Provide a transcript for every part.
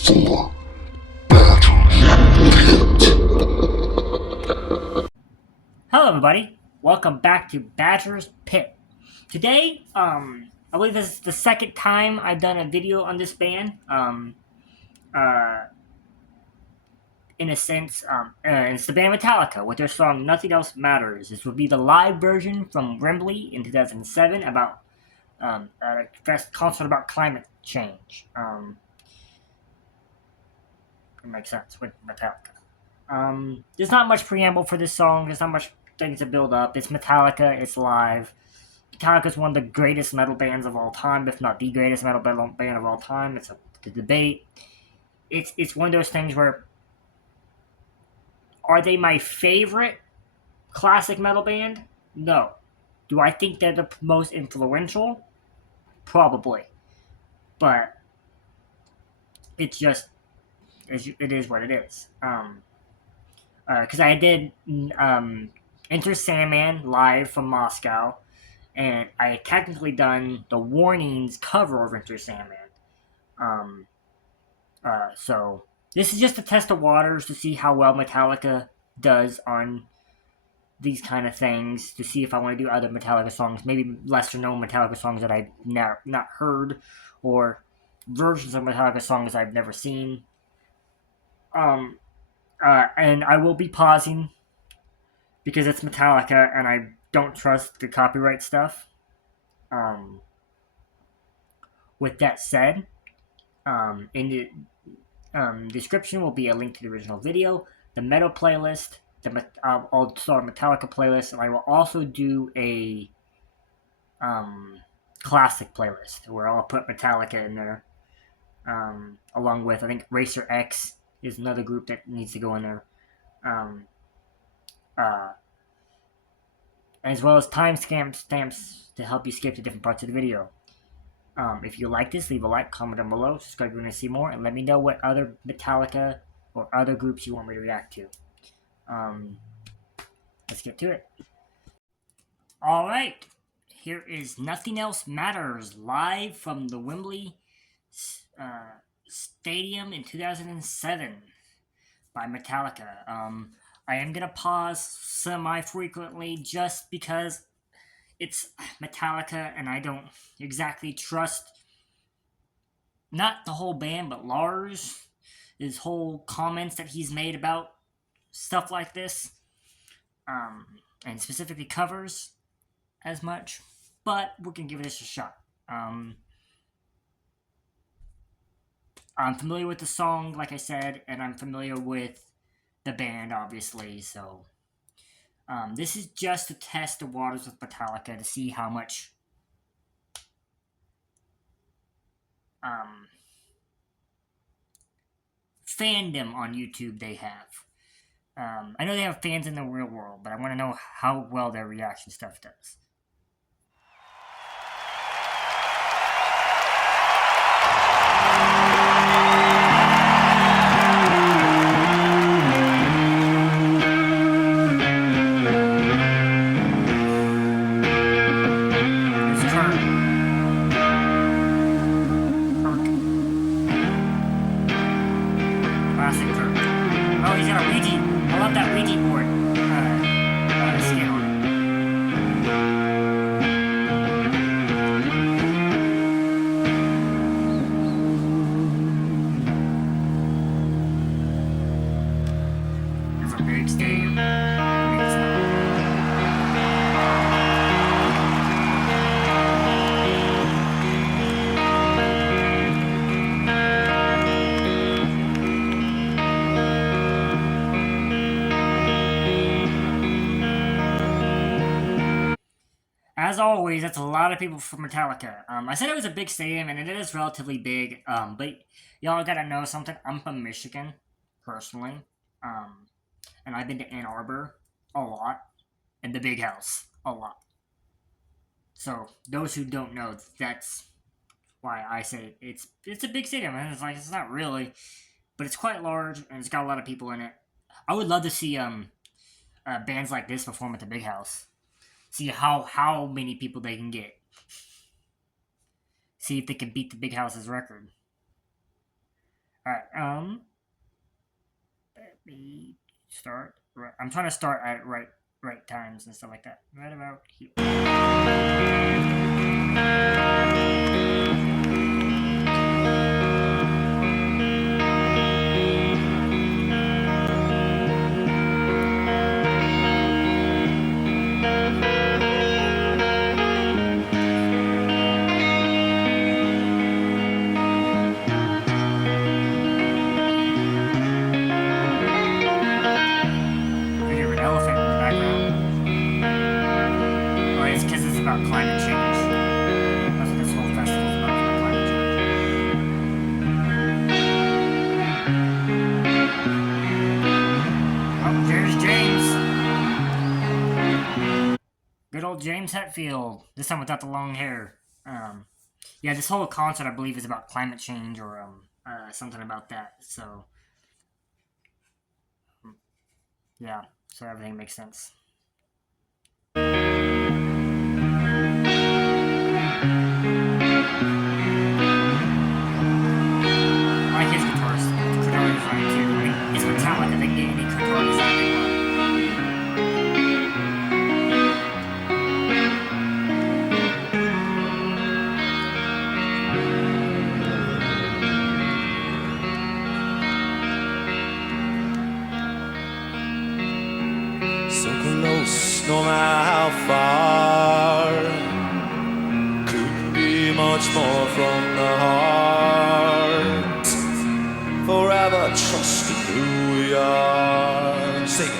for Battery Pit. Hello, everybody. Welcome back to Badger's Pit. Today, I believe this is the second time I've done a video on this band. Uh, in a sense, it's the band Metallica with their song "Nothing Else Matters." This will be the live version from Wembley in 2007 about a concert about climate change. It makes sense with Metallica. There's not much preamble for this song. There's not much things to build up. It's Metallica. It's live. Metallica is one of the greatest metal bands of all time, if not the greatest metal band of all time. It's a debate. It's one of those things where, are they my favorite classic metal band? No. Do I think they're the most influential? Probably. But it's just it is what it is. Because I did Enter Sandman live from Moscow, and I had technically done the Warnings cover of Enter Sandman. So this is just to test the waters to see how well Metallica does on these kind of things, to see if I want to do other Metallica songs, maybe lesser known Metallica songs that I've not heard, or versions of Metallica songs I've never seen. And I will be pausing because it's Metallica and I don't trust the copyright stuff. With that said, in the description will be a link to the original video, the metal playlist, I'll start a Metallica playlist, and I will also do a classic playlist where I'll put Metallica in there, along with, I think, Racer X is another group that needs to go in there, as well as stamps to help you skip to different parts of the video. If you like this, leave a like, comment down below, subscribe if you want to see more, and let me know what other Metallica or other groups you want me to react to. Let's get to it. Alright, here is Nothing Else Matters, live from the Wembley Stadium in 2007 by Metallica. I am going to pause semi-frequently just because it's Metallica and I don't exactly trust, not the whole band, but Lars, his whole comments that he's made about stuff like this, and specifically covers as much, but we can give this a shot. I'm familiar with the song, like I said, and I'm familiar with the band, obviously, so this is just to test the waters with Metallica to see how much fandom on YouTube they have. I know they have fans in the real world, but I want to know how well their reaction stuff does. Oh, he's got a Ouija. I love that Ouija board skin on it. It's a big stadium. As always, that's a lot of people from Metallica. I said it was a big stadium, and it is relatively big. But y'all gotta know something. I'm from Michigan, personally, and I've been to Ann Arbor a lot, and the Big House a lot. So those who don't know, that's why I say it's a big stadium. And it's not really, but it's quite large, and it's got a lot of people in it. I would love to see bands like this perform at the Big House. See how many people they can get. See if they can beat the Big House's record. All right. Let me start. Right. I'm trying to start at right times and stuff like that. Right about here. We hear an elephant in the background. Oh, it's because it's about climate change. That's what this whole festival is about climate change. Oh, there's James. Good old James Hetfield. This time without the long hair. Yeah, this whole concert I believe is about climate change or something about that. So yeah, so everything makes sense. I like his guitarist, guitar design too. I mean, it's Metallica. They can get any guitar design they want. So close, no matter how far. Couldn't be much more from the heart. Forever trusting who we are. Sing it.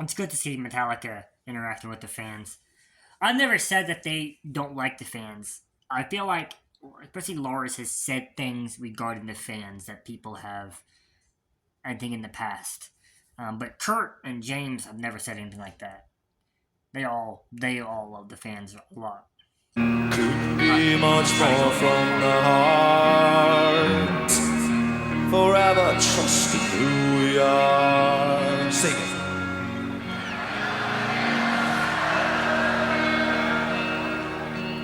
It's good to see Metallica interacting with the fans. I've never said that they don't like the fans. I feel like, especially Lars has said things regarding the fans that people have, I think, in the past. But Kurt and James have never said anything like that. They all love the fans a lot. Couldn't be much more from the heart. Forever trusting who we are. Sing it.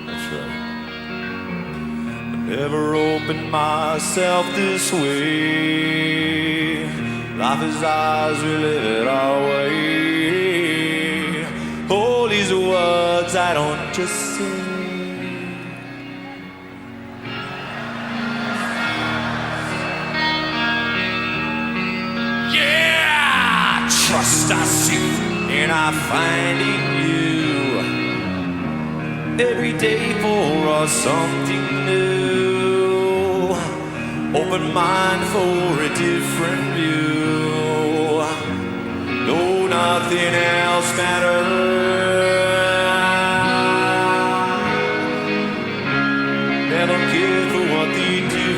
That's right. I never opened myself this way. Life is ours, we live it our way. All these words I don't just say. Yeah, trust I see and I find in you. Every day for us something new. Open mind for a different view. No, nothing else matters. Never care for what they do.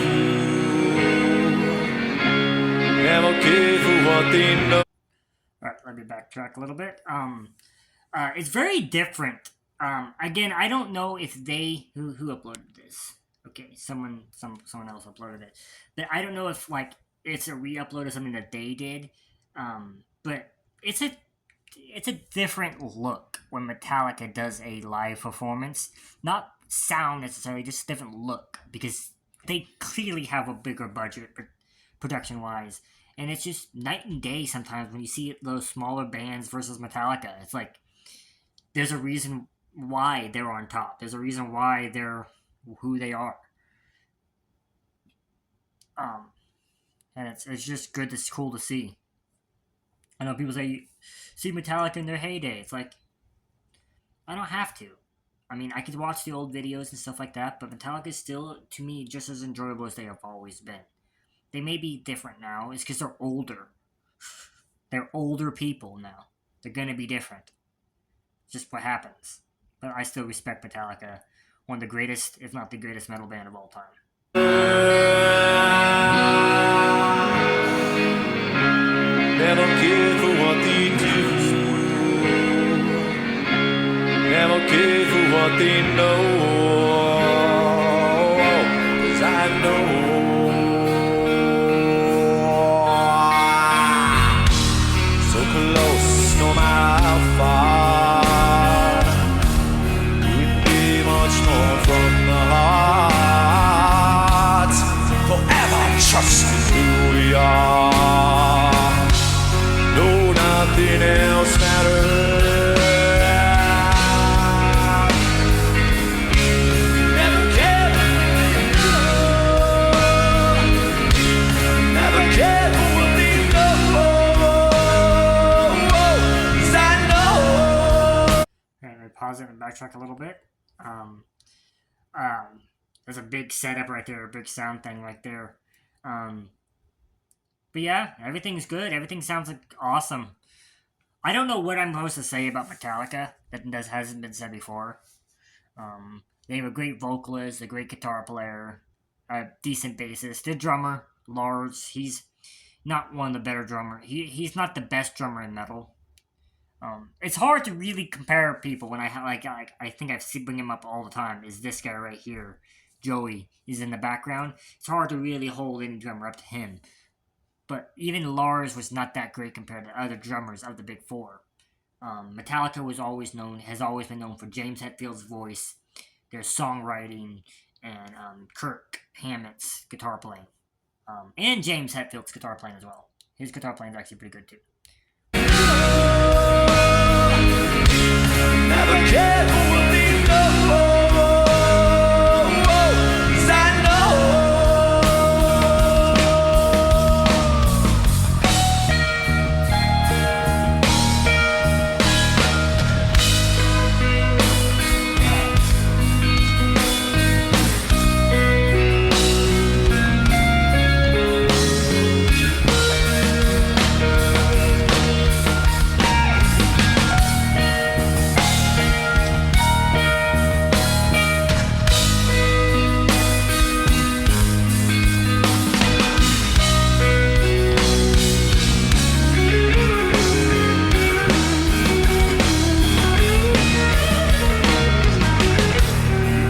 Never care for what they know. Alright, let me backtrack a little bit. It's very different. Again, I don't know if they who uploaded this. Okay, someone else uploaded it, but I don't know if like it's a re-upload of something that they did. But it's a different look when Metallica does a live performance. Not sound necessarily, just a different look because they clearly have a bigger budget production wise, and it's just night and day sometimes when you see those smaller bands versus Metallica. It's like there's a reason why they're on top. There's a reason why they're who they are. And it's just good. It's cool to see. I know people say, see Metallica in their heyday. It's like, I don't have to. I mean, I could watch the old videos and stuff like that, but Metallica is still, to me, just as enjoyable as they have always been. They may be different now. It's because they're older. They're older people now. They're going to be different. It's just what happens. But I still respect Metallica. One of the greatest, if not the greatest metal band of all time. Never care for what they do. Never care for what they know. 'Cause I know. So close, no matter how far. Couldn't be much more from the pause it and backtrack a little bit. Um, um, there's a big setup right there, a big sound thing right there. Um, but yeah, everything's good. Everything sounds like awesome. I don't know what I'm supposed to say about Metallica that hasn't been said before. They have a great vocalist, a great guitar player, a decent bassist. The drummer, Lars, he's not one of the better drummers. He's not the best drummer in metal. It's hard to really compare people when I think I've seen bring him up all the time. Is this guy right here, Joey? He's in the background. It's hard to really hold any drummer up to him. But even Lars was not that great compared to other drummers of the big four. Metallica has always been known for James Hetfield's voice, their songwriting, and Kirk Hammett's guitar playing, and James Hetfield's guitar playing as well. His guitar playing is actually pretty good too. Never cared for what they know. I know.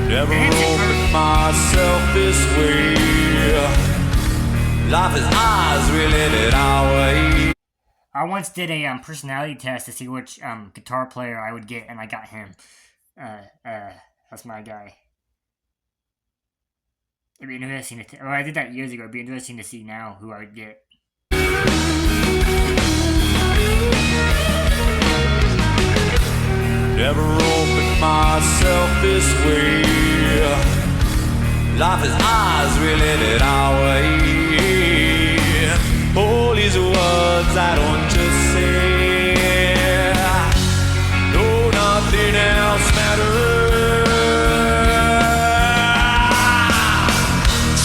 Never opened myself this way. Life is ours, we live it our way. I once did a personality test to see which guitar player I would get, and I got him. That's my guy. It'd be interesting to. I did that years ago. It'd be interesting to see now who I would get. Never opened myself this way. Life is ours, we live it our way. All these words I don't just say. No, nothing else matters.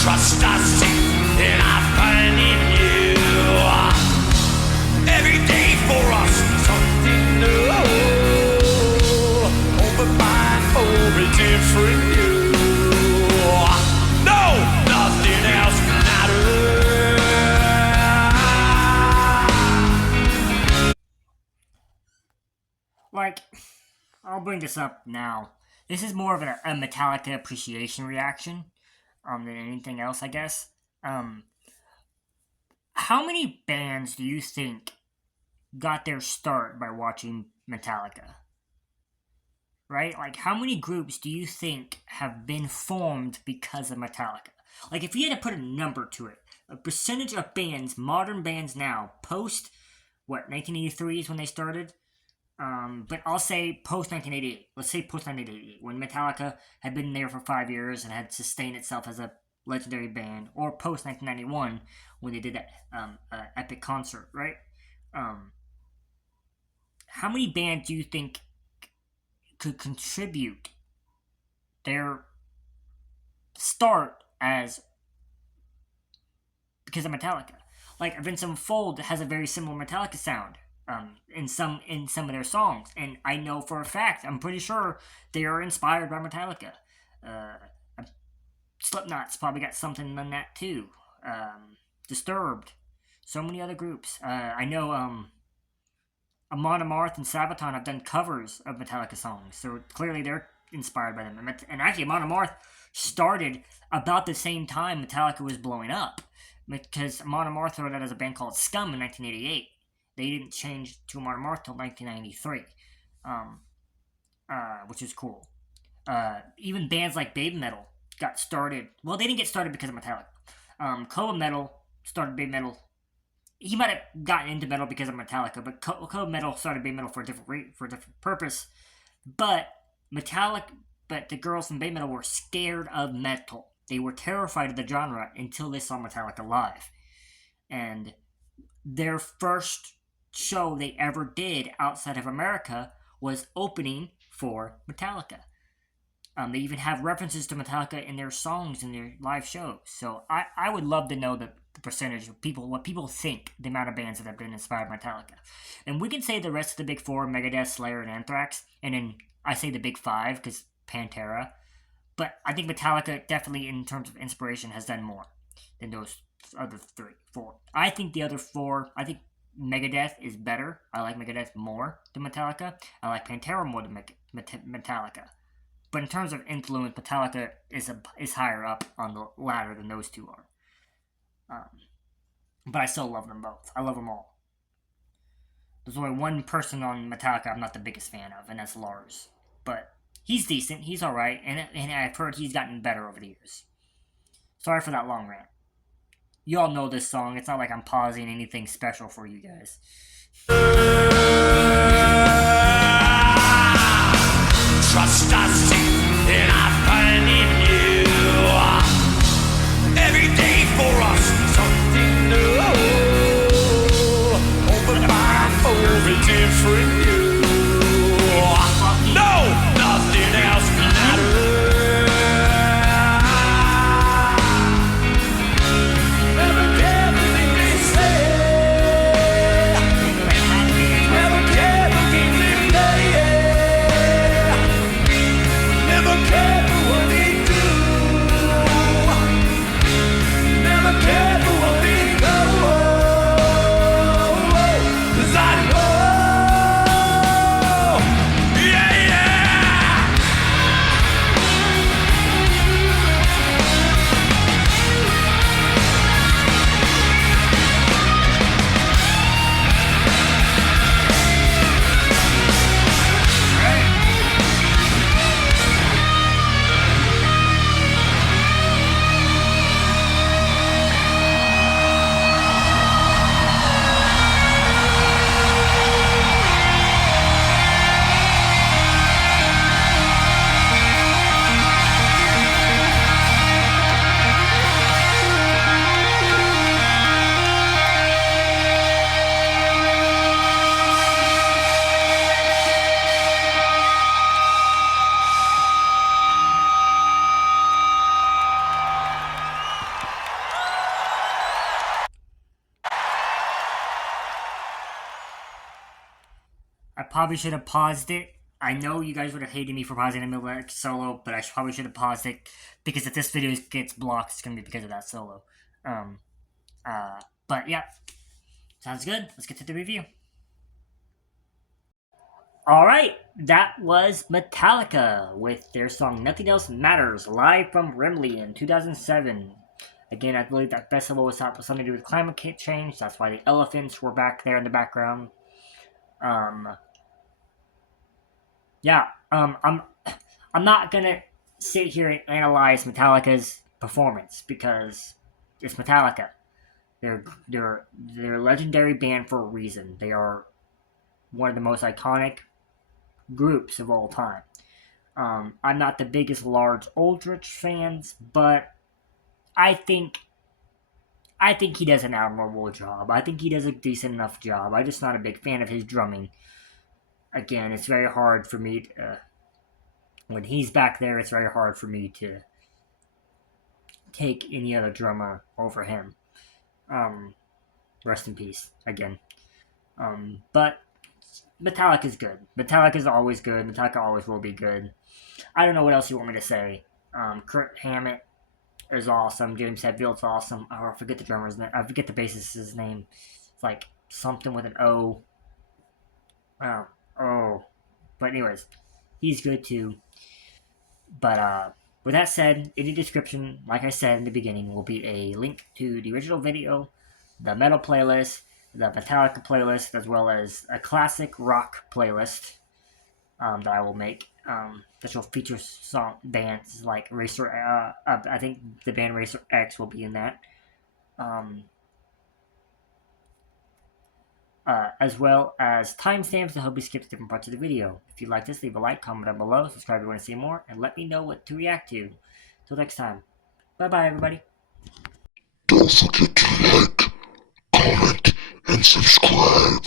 Trust us and I find in you. Every day for us something new. Different you. No, nothing else matters. Like, I'll bring this up now. This is more of a Metallica appreciation reaction, than anything else, I guess. How many bands do you think got their start by watching Metallica? Right? Like, how many groups do you think have been formed because of Metallica? Like, if you had to put a number to it, a percentage of bands, modern bands now, post, 1983 is when they started? But I'll say post 1988. Let's say post 1988, when Metallica had been there for 5 years and had sustained itself as a legendary band, or post 1991, when they did that epic concert, right? How many bands do you think could contribute their start as because of Metallica? Like, Avenged Sevenfold has a very similar Metallica sound in some of their songs, and I know for a fact, I'm pretty sure they are inspired by Metallica. Slipknot's probably got something on that too. Disturbed, so many other groups. I know Amon Amarth and Sabaton have done covers of Metallica songs, so clearly they're inspired by them. And actually, Amon Amarth started about the same time Metallica was blowing up, because Amon Amarth started out as a band called Scum in 1988. They didn't change to Amon Amarth till 1993, which is cool. Even bands like Baby Metal got started. Well, they didn't get started because of Metallica. Koba Metal started Baby Metal. He might have gotten into metal because of Metallica, but Koba Metal started Baby Metal for a different purpose. But the girls from Baby Metal were scared of metal. They were terrified of the genre until they saw Metallica live. And their first show they ever did outside of America was opening for Metallica. They even have references to Metallica in their songs and their live shows. So I would love to know the percentage of people, what people think, the amount of bands that have been inspired by Metallica. And we can say the rest of the big four, Megadeth, Slayer, and Anthrax. And then I say the big five because Pantera. But I think Metallica definitely, in terms of inspiration, has done more than those other four. I think the other four, I think Megadeth is better. I like Megadeth more than Metallica. I like Pantera more than Metallica. But in terms of influence, Metallica is higher up on the ladder than those two are. But I still love them both. I love them all. There's only one person on Metallica I'm not the biggest fan of, and that's Lars. But he's decent. He's alright. And I've heard he's gotten better over the years. Sorry for that long rant. You all know this song. It's not like I'm pausing anything special for you guys. Trust us, and I find in you every day for us something new. Open mind for a different you. No, nothing else matters. Never care everything they say. Never care the games they play. Never care for what they do. Never care for what they go. 'Cause I know, yeah, yeah. I probably should have paused it. I know you guys would have hated me for pausing in the middle of that solo, but I probably should have paused it because if this video gets blocked, it's going to be because of that solo. But yeah, sounds good. Let's get to the review. Alright, that was Metallica with their song Nothing Else Matters, live from Wembley in 2007. Again, I believe that festival was something to do with climate change. That's why the elephants were back there in the background. I'm not gonna sit here and analyze Metallica's performance because it's Metallica. They're a legendary band for a reason. They are one of the most iconic groups of all time. I'm not the biggest Lars Ulrich fans, but I think he does an admirable job. I think he does a decent enough job. I'm just not a big fan of his drumming. Again, it's very hard for me to, when he's back there, it's very hard for me to take any other drummer over him. Rest in peace, again. But Metallica's good. Metallica's always good. Metallica always will be good. I don't know what else you want me to say. Kurt Hammett is awesome. James Hetfield's awesome. Oh, I forget the drummer's name. I forget the bassist's name. It's like something with an O. But anyways, he's good too. But with that said, in the description, like I said in the beginning, will be a link to the original video, the metal playlist, the Metallica playlist, as well as a classic rock playlist that I will make. That will feature bands like Racer. I think the band Racer X will be in that. As well as timestamps to help you skip to different parts of the video. If you like this, leave a like, comment down below, subscribe if you want to see more, and let me know what to react to. Till next time. Bye-bye, everybody. Don't forget to like, comment, and subscribe.